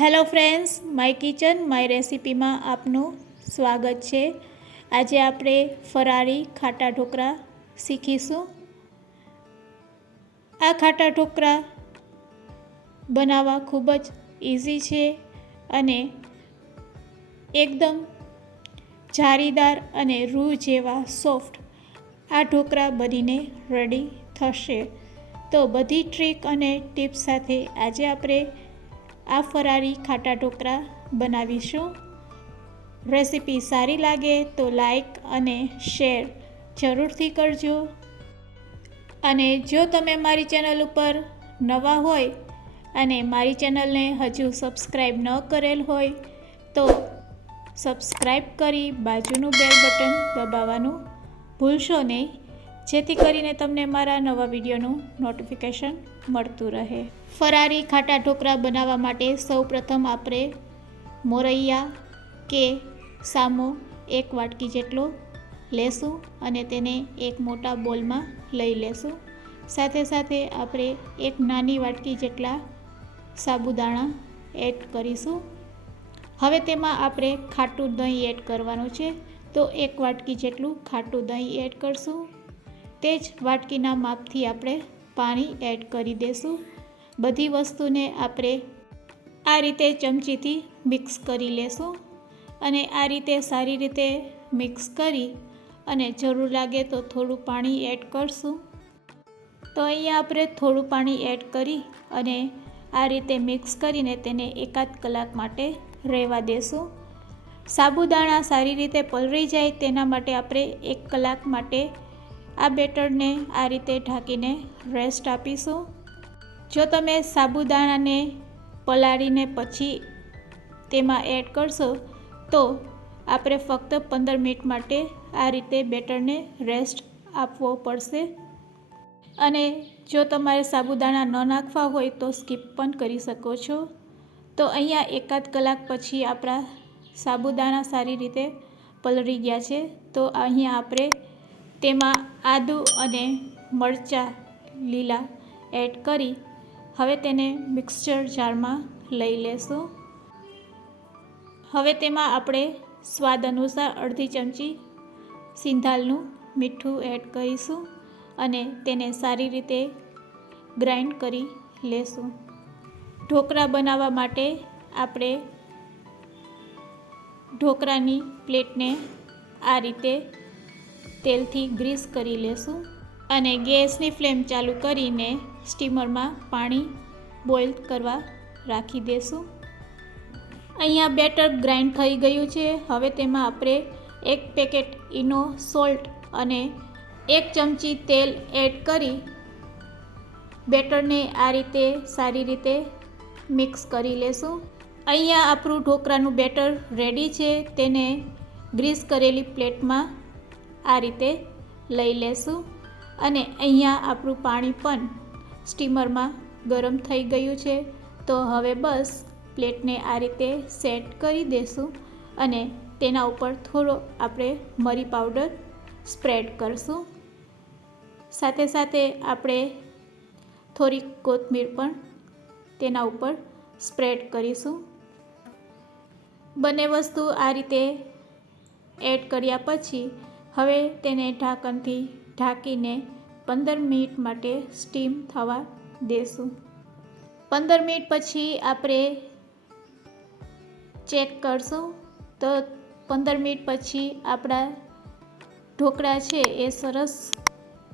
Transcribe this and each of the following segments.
Hello friends, my kitchen, my રેસિપીમાં આપનું સ્વાગત છે. આજે આપણે ફરારી ખાટા ઢોકળા શીખીશું. આ ખાટા ઢોકળા બનાવવા ખૂબ જ ઇઝી છે અને એકદમ જારીદાર અને રૂ જેવા સોફ્ટ આ ઢોકળા બનીને રેડી થશે. તો બધી ટ્રીક અને ટિપ્સ સાથે આજે આપણે આ ફરારી ખાટા ઢોકળા બનાવીશું. રેસીપી સારી લાગે તો લાઈક અને શેર જરૂરથી કરજો. અને જો તમે મારી ચેનલ ઉપર નવા હોય અને મારી ચેનલને હજુ સબસ્ક્રાઈબ ન કરેલ હોય તો સબસ્ક્રાઈબ કરી બાજુનું બેલ બટન દબાવવાનું ભૂલશો નહીં. જેથી કરીને તમને મારા નવા વિડીયોનું નોટિફિકેશન મળતું રહે. ફરારી ખાટા ઢોકળા બનાવવા માટે સૌપ્રથમ આપણે મોરૈયા કે સામો એક વાટકી જેટલો લેશું અને તેને એક મોટા બોલમાં લઈ લેશું. સાથે સાથે આપણે એક નાની વાટકી જેટલા સાબુદાણા એડ કરીશું. હવે તેમાં આપણે ખાટું દહીં એડ કરવાનું છે. તો એક વાટકી જેટલું ખાટું દહીં એડ કરશું. તે જ વાટકીના માપથી આપણે પાણી એડ કરી દઈશું બધી વસ્તુને આપણે આ રીતે ચમચીથી મિક્સ કરી લેશું અને આ રીતે સારી રીતે મિક્સ કરી અને જરૂર લાગે તો થોડું પાણી એડ કરશું. તો અહીંયા આપણે થોડું પાણી એડ કરી અને આ રીતે મિક્સ કરીને તેને એકાદ કલાક માટે રહેવા દેશું. સાબુદાણા સારી રીતે પલળી જાય તેના માટે આપણે એક કલાક માટે આ બેટરને આ રીતે ઢાંકીને રેસ્ટ આપીશું. જો તમે સાબુદાણાને પલાળીને પછી તેમાં એડ કરશો, તો આપણે ફક્ત પંદર મિનિટ માટે આ રીતે બેટરને રેસ્ટ આપવો પડશે. અને જો તમારે સાબુદાણા ન નાખવા હોય તો સ્કીપ પણ કરી શકો છો. તો અહીંયા એકાદ કલાક પછી આપણા સાબુદાણા સારી રીતે પલળી ગયા છે. તો અહીંયા આપણે તેમાં આદું અને મરચાં લીલા એડ કરી હવે તેને મિક્સચર જારમાં લઈ લેશું. હવે તેમાં આપણે સ્વાદ અનુસાર અડધી ચમચી સિંધાલનું મીઠું એડ કરીશું અને તેને સારી રીતે ગ્રાઇન્ડ કરી લેશું. ઢોકળા બનાવવા માટે આપણે ઢોકળાની પ્લેટને આ રીતે તેલથી ગ્રીસ કરી લેશું અને ગેસની ફ્લેમ ચાલુ કરીને સ્ટીમરમાં પાણી બોઇલ કરવા રાખી દેશું. અહીંયા બેટર ગ્રાઇન્ડ થઈ ગયું છે. હવે તેમાં આપણે એક પેકેટ ઇનો સોલ્ટ અને એક ચમચી તેલ એડ કરી બેટરને આ રીતે સારી રીતે મિક્સ કરી લેશું. અહીંયા આપણું ઢોકળાનું બેટર રેડી છે. તેને ગ્રીસ કરેલી પ્લેટમાં આ રીતે લઈ લેશું. અને અહીંયા આપણું પાણી પણ સ્ટીમરમાં ગરમ થઈ ગયું છે. તો હવે બસ પ્લેટને આ રીતે સેટ કરી દેશું અને તેના ઉપર થોડો આપણે મરી પાવડર સ્પ્રેડ કરશું. સાથે સાથે આપણે થોડીક કોથમીર પણ તેના ઉપર સ્પ્રેડ કરીશું. બંને વસ્તુ આ રીતે એડ કર્યા પછી હવે તેને ઢાંકણથી ઢાંકીને પંદર મિનિટ માટે સ્ટીમ થવા દેશું. પંદર મિનિટ પછી આપણે ચેક કરશું. તો પંદર મિનિટ પછી આપણા ઢોકળા છે એ સરસ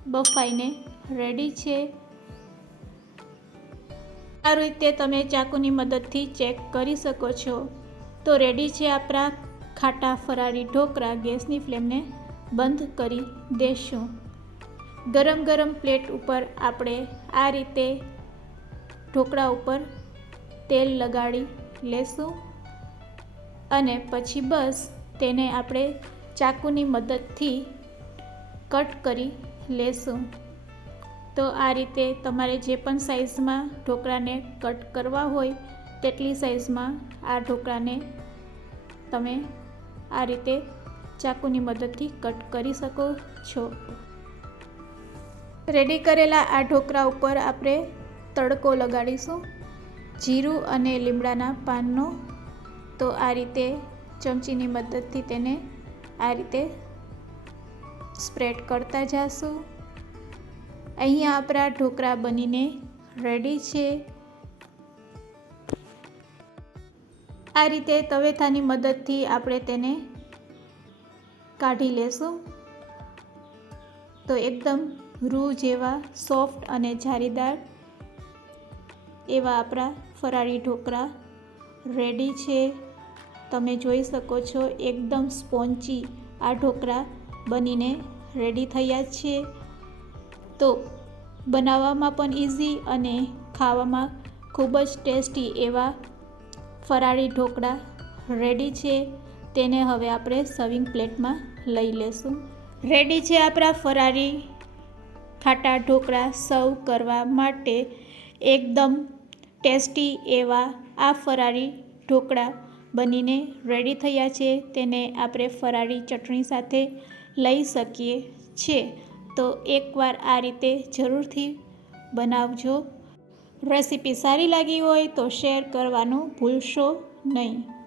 બફાઈને રેડી છે. આ રીતે તમે ચાકુની મદદથી ચેક કરી શકો છો. તો રેડી છે આપણા ખાટા ફરારી ઢોકળા ગેસની ફ્લેમને. બંધ કરી દેશું. ગરમ ગરમ પ્લેટ ઉપર આપણે આ રીતે ઢોકળા ઉપર તેલ લગાડી લેશું અને પછી બસ તેને આપણે ચાકુની મદદથી કટ કરી લેશું. તો આ રીતે તમારે જે પણ સાઇઝમાં ઢોકળાને કટ કરવા હોય તેટલી સાઇઝમાં આ ઢોકળાને તમે આ રીતે ચાકુની મદદથી કટ કરી શકો છો. રેડી કરેલા આ ઢોકળા ઉપર આપણે તડકો લગાડીશું. જીરું અને લીમડાના પાનનો. તો આ રીતે ચમચીની મદદથી તેને આ રીતે સ્પ્રેડ કરતા જાશું. અહીંયા આપણા ઢોકળા બનીને રેડી છે. આ રીતે તવેથાની મદદથી આપણે તેને કાઢી લેશું. તો એકદમ રૂ જેવા સોફ્ટ અને જારીદાર એવા આપણા ફરાળી ઢોકળા રેડી છે. તમે જોઈ શકો છો એકદમ સ્પોન્ચી આ ઢોકળા બનીને રેડી થયા છે. તો બનાવવામાં પણ ઇઝી અને ખાવામાં ખૂબ જ ટેસ્ટી એવા ફરાળી ઢોકળા રેડી છે. તેને હવે આપણે સર્વિંગ પ્લેટમાં લઈ લેશું. રેડી છે આપણા ફરારી ખાટા ઢોકળા સર્વ કરવા માટે. એકદમ ટેસ્ટી એવા આ ફરારી ઢોકળા બનીને રેડી થયા છે. તેને આપણે ફરારી ચટણી સાથે લઈ શકીએ છીએ તો એકવાર આ રીતે જરૂરથી બનાવજો. રેસીપી સારી લાગી હોય તો શેર કરવાનું ભૂલશો નહીં.